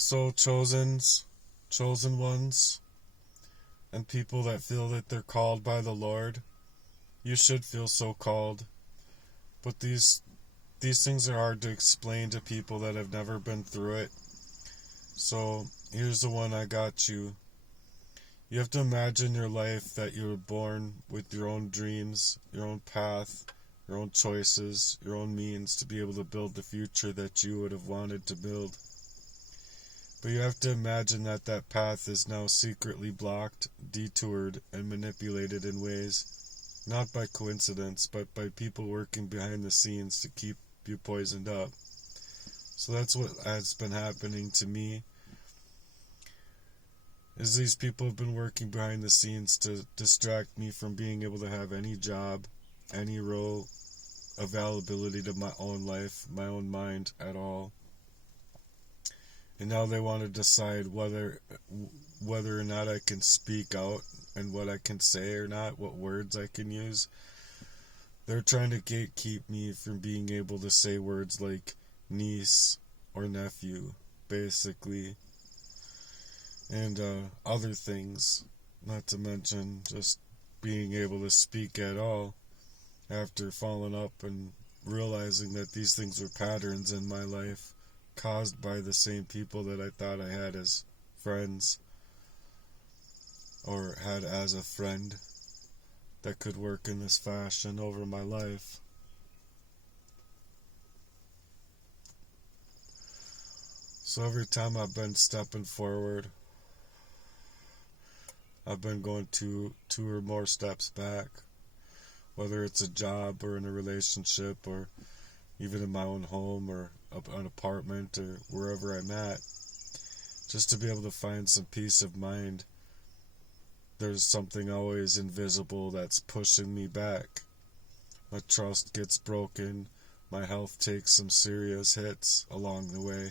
So chosen ones, and people that feel that they're called by the Lord, you should feel so called. But these things are hard to explain to people that have never been through it. So here's the one I got you. You have to imagine your life, that you were born with your own dreams, your own path, your own choices, your own means to be able to build the future that you would have wanted to build. But you have to imagine that that path is now secretly blocked, detoured, and manipulated in ways not by coincidence, but by people working behind the scenes to keep you poisoned up. So that's what has been happening to me, is these people have been working behind the scenes to distract me from being able to have any job, any role, availability to my own life, my own mind at all. And now they want to decide whether or not I can speak out and what I can say or not, what words I can use. They're trying to gatekeep me from being able to say words like niece or nephew, basically. And other things, not to mention just being able to speak at all after falling up and realizing that these things were patterns in my life caused by the same people that I thought I had as friends, or had as a friend that could work in this fashion over my life. So every time I've been stepping forward, I've been going two or more steps back, whether it's a job or in a relationship or even in my own home or an apartment or wherever I'm at, just to be able to find some peace of mind. There's something always invisible that's pushing me back. My trust gets broken, my health takes some serious hits along the way,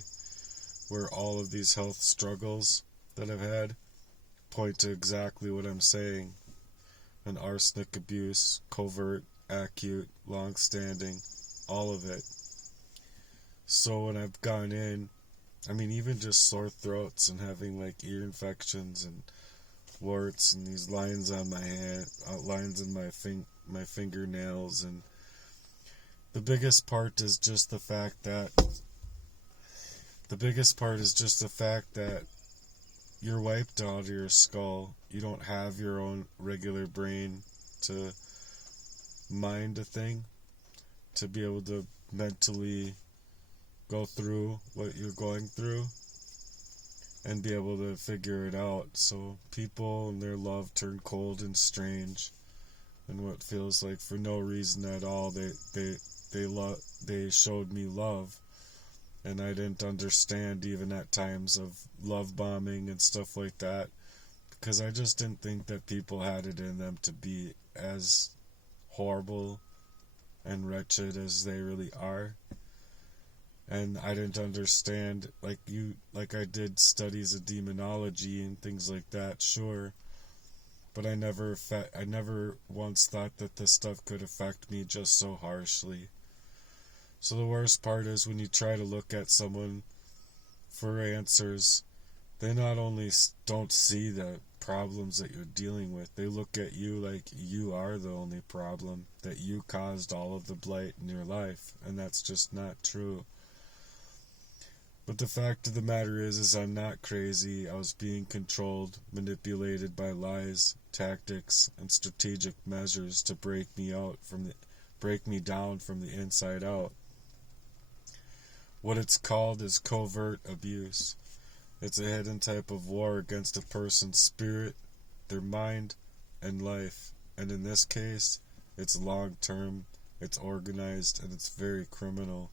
where all of these health struggles that I've had point to exactly what I'm saying. An arsenic abuse, covert, acute, long-standing, all of it. So when I've gone in, even just sore throats and having like ear infections and warts and these lines on my hand, lines in my fingernails, and the biggest part is just the fact that you're wiped out of your skull. You don't have your own regular brain to mind a thing, to be able to mentally go through what you're going through and be able to figure it out. So people and their love turn cold and strange, and what feels like for no reason at all, they showed me love. And I didn't understand, even at times of love bombing and stuff like that, because I just didn't think that people had it in them to be as horrible and wretched as they really are. And I didn't understand, like I did studies of demonology and things like that, sure, but I never once thought that this stuff could affect me just so harshly. So the worst part is when you try to look at someone for answers, they not only don't see the problems that you're dealing with, they look at you like you are the only problem, that you caused all of the blight in your life, and that's just not true. But the fact of the matter is I'm not crazy. I was being controlled, manipulated by lies, tactics, and strategic measures to break me down from the inside out. What it's called is covert abuse. It's a hidden type of war against a person's spirit, their mind, and life. And in this case, it's long-term, it's organized, and it's very criminal.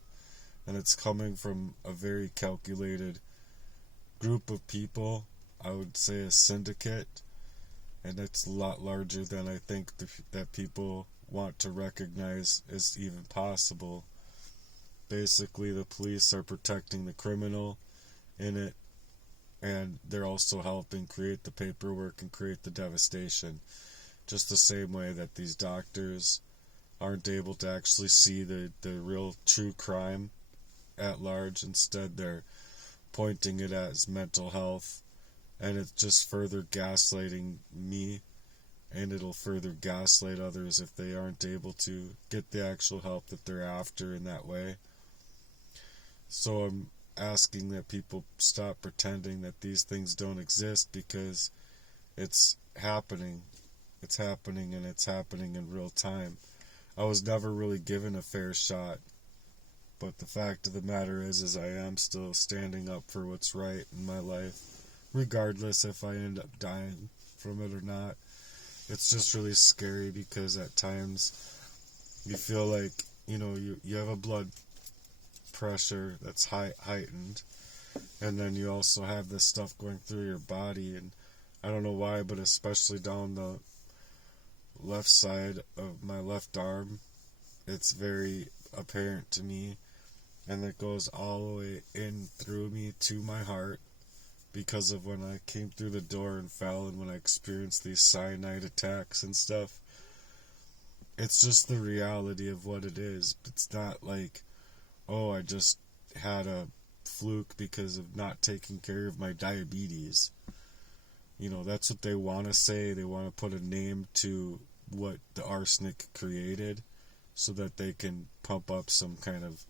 And it's coming from a very calculated group of people. I would say a syndicate, and it's a lot larger than I think that people want to recognize is even possible. Basically, the police are protecting the criminal in it, and they're also helping create the paperwork and create the devastation. Just the same way that these doctors aren't able to actually see the real true crime at large. Instead, they're pointing it as mental health, and it's just further gaslighting me, and it'll further gaslight others if they aren't able to get the actual help that they're after in that way. So I'm asking that people stop pretending that these things don't exist, because it's happening. It's happening, and it's happening in real time. I was never really given a fair shot, but the fact of the matter is I am still standing up for what's right in my life, regardless if I end up dying from it or not. It's just really scary, because at times you feel like, you have a blood pressure that's heightened, and then you also have this stuff going through your body, and I don't know why, but especially down the left side of my left arm, it's very apparent to me, and it goes all the way in through me to my heart, because of when I came through the door and fell, and when I experienced these cyanide attacks and stuff. It's just the reality of what it is. It's not like, oh, I just had a fluke because of not taking care of my diabetes. That's what they want to say. They want to put a name to what the arsenic created, so that they can pump up some kind of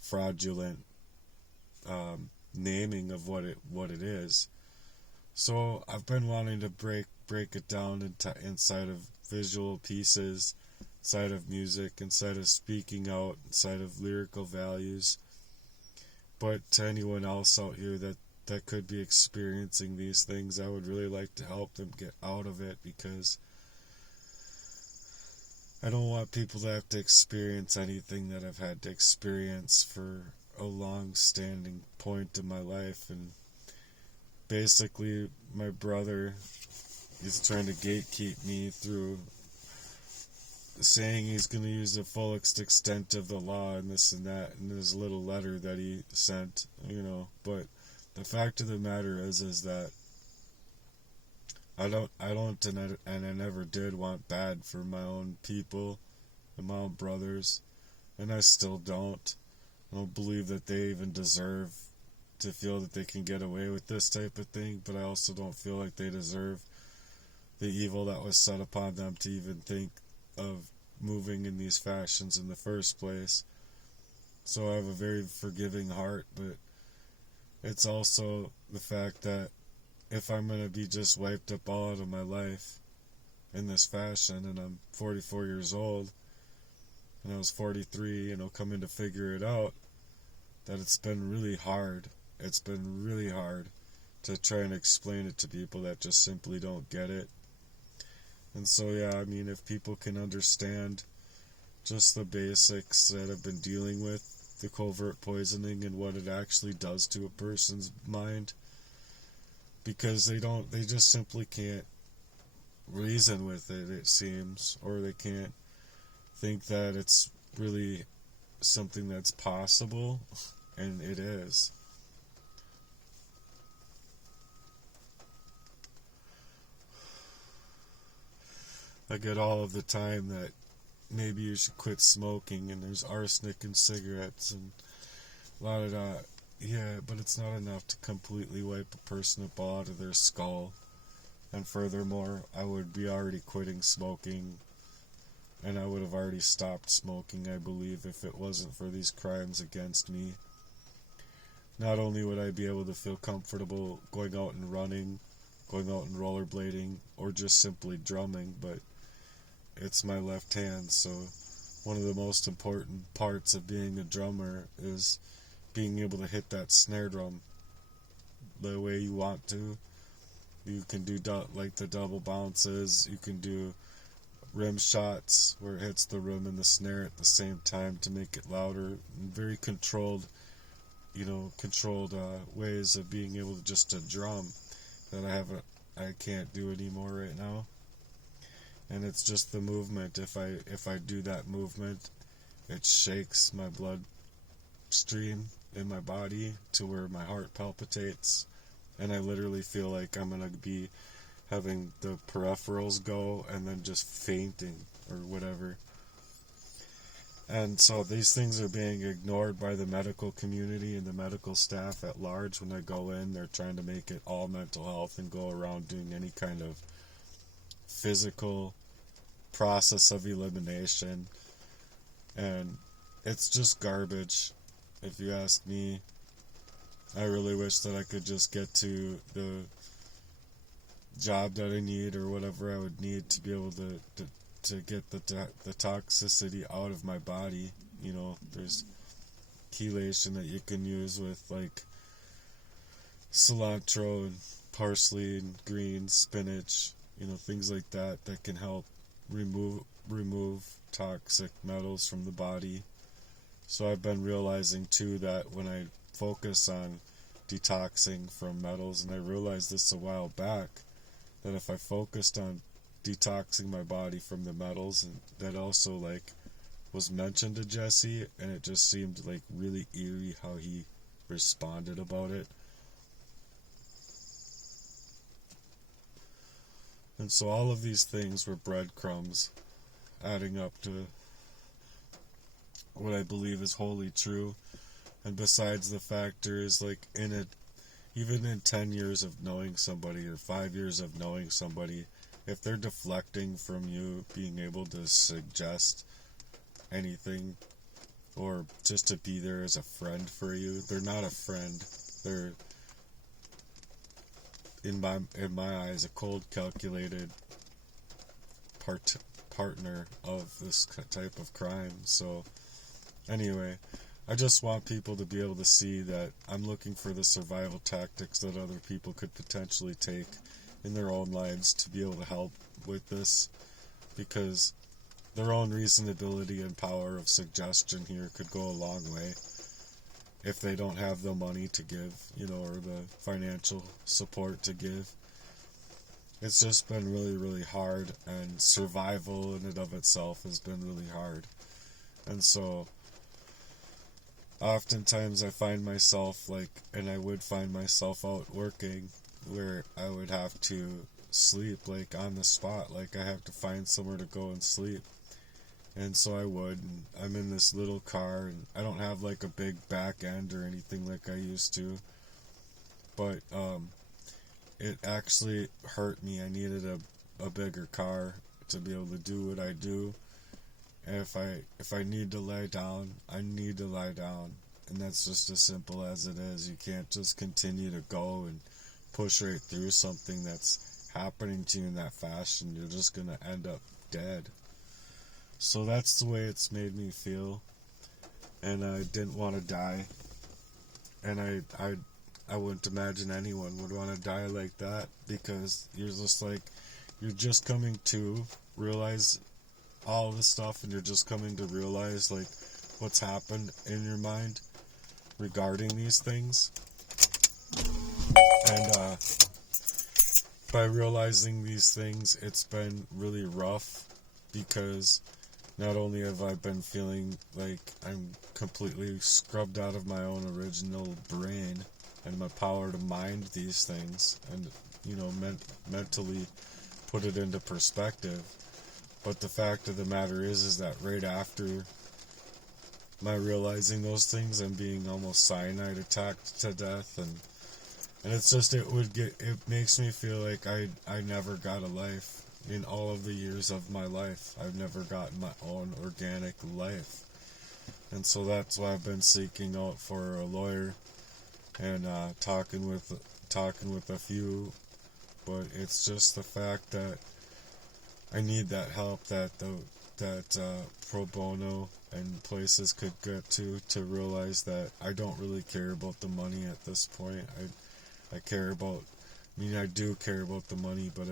fraudulent naming of what it is. So I've been wanting to break it down inside of visual pieces, inside of music, inside of speaking out, inside of lyrical values. But to anyone else out here that could be experiencing these things, I would really like to help them get out of it, because I don't want people to have to experience anything that I've had to experience for a long-standing point in my life. And basically, my brother is trying to gatekeep me through saying he's going to use the full extent of the law and this and that in his little letter that he sent, but the fact of the matter is that I don't and I never did want bad for my own people and my own brothers, and I still don't. I don't believe that they even deserve to feel that they can get away with this type of thing, but I also don't feel like they deserve the evil that was set upon them to even think of moving in these fashions in the first place. So I have a very forgiving heart, but it's also the fact that if I'm going to be just wiped up all out of my life in this fashion, and I'm 44 years old, and I was 43, coming to figure it out, that it's been really hard. It's been really hard to try and explain it to people that just simply don't get it. And so, if people can understand just the basics that I've been dealing with, the covert poisoning and what it actually does to a person's mind, because they just simply can't reason with it seems, or they can't think that it's really something that's possible, and it is. I get all of the time that maybe you should quit smoking, and there's arsenic in cigarettes, and a lot of that. Yeah, but it's not enough to completely wipe a person up out of their skull. And furthermore, I would be already quitting smoking, and I would have already stopped smoking, I believe, if it wasn't for these crimes against me. Not only would I be able to feel comfortable going out and running, going out and rollerblading, or just simply drumming, but it's my left hand, so one of the most important parts of being a drummer is being able to hit that snare drum the way you want to. You can do like the double bounces, you can do rim shots where it hits the rim and the snare at the same time to make it louder, and very controlled ways of being able to just to drum that I can't do anymore right now. And it's just the movement. If I do that movement, it shakes my blood stream in my body to where my heart palpitates, and I literally feel like I'm gonna be having the peripherals go and then just fainting or whatever. And so these things are being ignored by the medical community and the medical staff at large. When they go in, they're trying to make it all mental health and go around doing any kind of physical process of elimination. And it's just garbage, if you ask me. I really wish that I could just get to the job that I need or whatever I would need to be able to get the toxicity out of my body. You know, there's chelation that you can use with like cilantro and parsley and greens, spinach, you know, things like that that can help remove toxic metals from the body. So I've been realizing too that when I focus on detoxing from metals, and I realized this a while back, that if I focused on detoxing my body from the metals, and that also like was mentioned to Jesse, and it just seemed like really eerie how he responded about it. And so all of these things were breadcrumbs adding up to what I believe is wholly true. And besides the factors, like in it, even in 10 years of knowing somebody or 5 years of knowing somebody, if they're deflecting from you being able to suggest anything or just to be there as a friend for you, they're not a friend. They're, in my eyes, a cold, calculated partner of this type of crime. So anyway, I just want people to be able to see that I'm looking for the survival tactics that other people could potentially take in their own lives to be able to help with this, because their own reasonability and power of suggestion here could go a long way if they don't have the money to give, you know, or the financial support to give. It's just been really, really hard, and survival in and of itself has been really hard. And so oftentimes I find myself and I would find myself out working where I would have to sleep like on the spot, like I have to find somewhere to go and sleep. And so I would, and I'm in this little car, and I don't have like a big back end or anything like I used to, but it actually hurt me. I needed a bigger car to be able to do what I do. And if I need to lie down, I need to lie down. And that's just as simple as it is. You can't just continue to go and push right through something that's happening to you in that fashion. You're just going to end up dead. So that's the way it's made me feel. And I didn't want to die. And I wouldn't imagine anyone would want to die like that, because you're just coming to realize all this stuff, and you're just coming to realize like what's happened in your mind regarding these things. And by realizing these things, it's been really rough, because not only have I been feeling like I'm completely scrubbed out of my own original brain and my power to mind these things and, you know, mentally put it into perspective, but the fact of the matter is that right after my realizing those things, I'm being almost cyanide attacked to death, and it's just, it makes me feel like I never got a life. In all of the years of my life, I've never gotten my own organic life. And so that's why I've been seeking out for a lawyer and talking with a few. But it's just the fact that I need that help that pro bono and places could get to realize that I don't really care about the money at this point. I do care about the money, but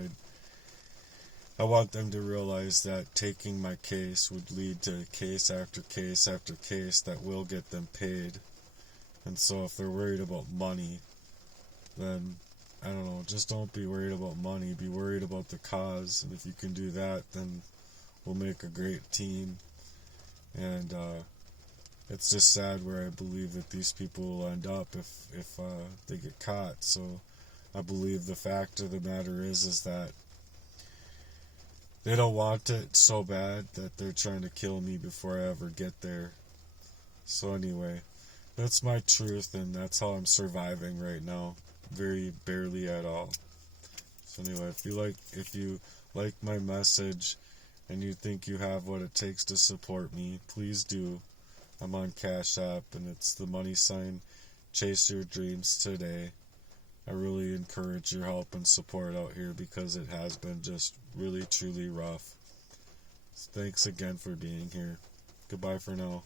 I want them to realize that taking my case would lead to case after case after case that will get them paid. And so if they're worried about money, then, I don't know, just don't be worried about money. Be worried about the cause. And if you can do that, then we'll make a great team. And it's just sad where I believe that these people will end up if they get caught. So I believe the fact of the matter is that they don't want it so bad that they're trying to kill me before I ever get there. So anyway, that's my truth, and that's how I'm surviving right now. Very barely at all. So anyway, if you like my message and you think you have what it takes to support me, please do. I'm on Cash App, and it's the money sign Chase Your Dreams Today. I really encourage your help and support out here because it has been just really truly rough. Thanks again for being here. Goodbye for now.